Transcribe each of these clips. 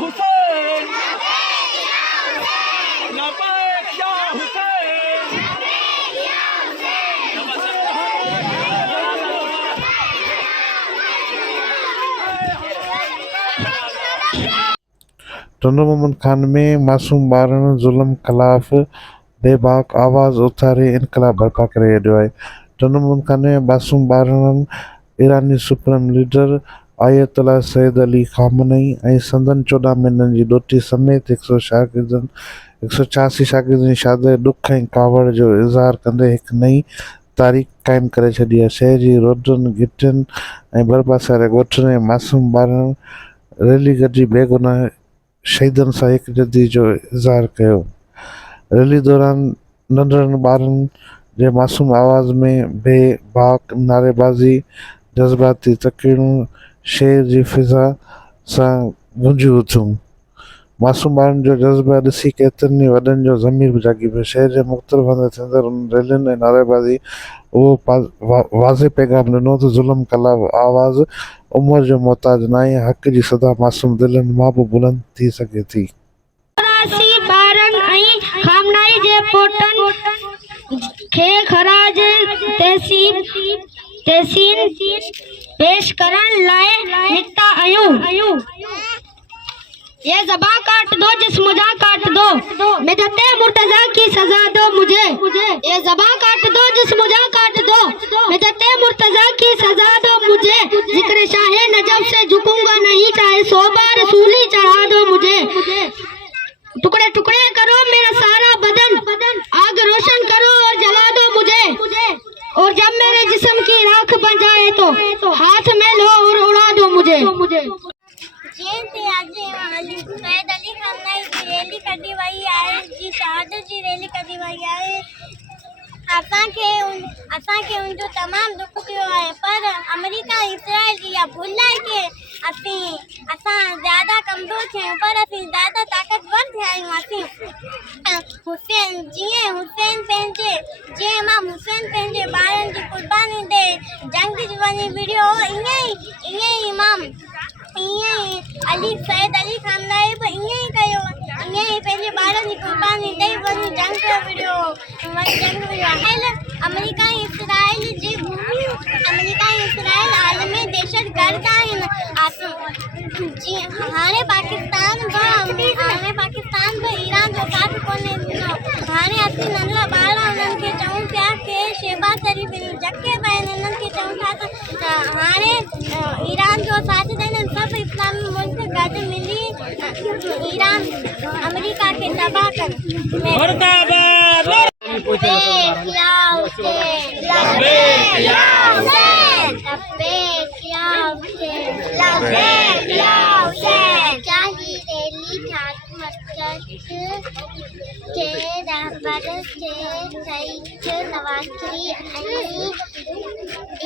हुसैन लबैक या हुसैन। टुंडर मोहम्मद खान में मासूम ॿारनि ज़ुल्म ख़िलाफ़ बेबाक आवाज़ उथारे इनक़लाब बर्पा करे छॾियो आहे। टुंडर मोहम्मद खान में मासूम ॿारनि ईरानी supreme leader Ayatollah Sayyid Ali Khamenei ऐं संदनि 14 महीननि जी ॾोहिटी समेत 186 शागिर्दनि जी शादी ॾुख ऐं कावड़ जो इज़हार कंदे हिकु नई तारीख़ क़ाइमु करे छॾी आहे। शहर जी रोडनि घिटियुनि ऐं भरपासे वारे ॻोठनि में मासूम ॿारनि रैली कढी बेगुनाह शहीदनि सां यकजहती जो इज़हार कयो। रैली दौरान नंढड़नि ॿारनि जे मासूम आवाज़ में बेबाक नारेबाज़ी जज़्बाती तक़रीरूं शहर जी फ़िज़ा सां गूंजियूं उथियूं। मासूम ॿारनि जो जज़्बा ॾिसी केतिरनि ई वॾनि जो ज़मीर बि जाॻी पियो। शहर जे मुख़्तलिफ़ हंधि थींदड़ उन रैलियुनि ऐं नारेबाज़ी उहो वाज़े पैगाम ॾिनो त ज़ुल्म ख़िलाफ़ आवाज़ उमिरि जो मोहताज नाहे, हक़ जी सदा मासूम दिलनि मां बि बुलंद थी सघे थी। ॿारनि ऐं ख़ामनई जे पोटनि खे ख़राज तहसीन पेश करण लाइ निकिता आहियूं। ये ज़बां काट दो, जिस्म जा काट दो, मिदते मुर्तज़ा की सजा दो मुझे। ये ज़बां काट दो, जिस्म जा काट दो, मिदते मुर्तज़ा की सजा दो मुझे। जिक्र शाहे नजफ से झुकूंगा नहीं, चाहे 100 बार रसूली चढ़ा दो मुझे। टुकड़े टुकड़े करो मेरा सारा बदन, आग रोशन करो और जला दो मुझे। और जब मेरे जिस्म की राख बन जाए तो हाथ में लो और उड़ा दो मुझे। सैयद अली ख़ामनई जी रैली कढी वई आहे, जी शहादत जी रैली कढी वई आहे। असांखे उनजो तमामु दुख थियो आहे, पर अमेरिका इसराइल जी इहा भुल आहे कि असां ज़्यादा कमज़ोर थियूं, पर असीं ज़्यादा ताक़तवर थिया आहियूं। जीअं इमाम हुसैन पंहिंजे ॿारनि जी क़ुर्बानी ॾे जंग जी वञी विड़ियो, ईअं ई सैयद अली ख़ामनई बि ईअं ई कयो, ईअं ई पंहिंजे ॿारनि जी क़ुर्बानी ॾेई वञी जंग विड़ियो। अमेरिका ऐं इसराइल आलमी दहशतगर्द आहिनि। हाणे पाकिस्तान बि ईरान जो साथ कोन्हे ॾिनो। हाणे असीं नंढड़ा ॿार उन्हनि खे चऊं पिया कि शहबाज़ शरीफ़ जके पिया आहिनि, इन्हनि खे चऊं था त हाणे ईरान जो साथ ॾियनि। सभु इस्लामी मुल्क गॾु मिली ईरान अमेरिका खे तबाह कनि। के रहबर थे नवाज़ी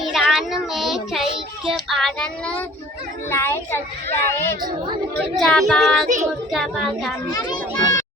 ईरान में ॿारनि लाइ चलती आहे।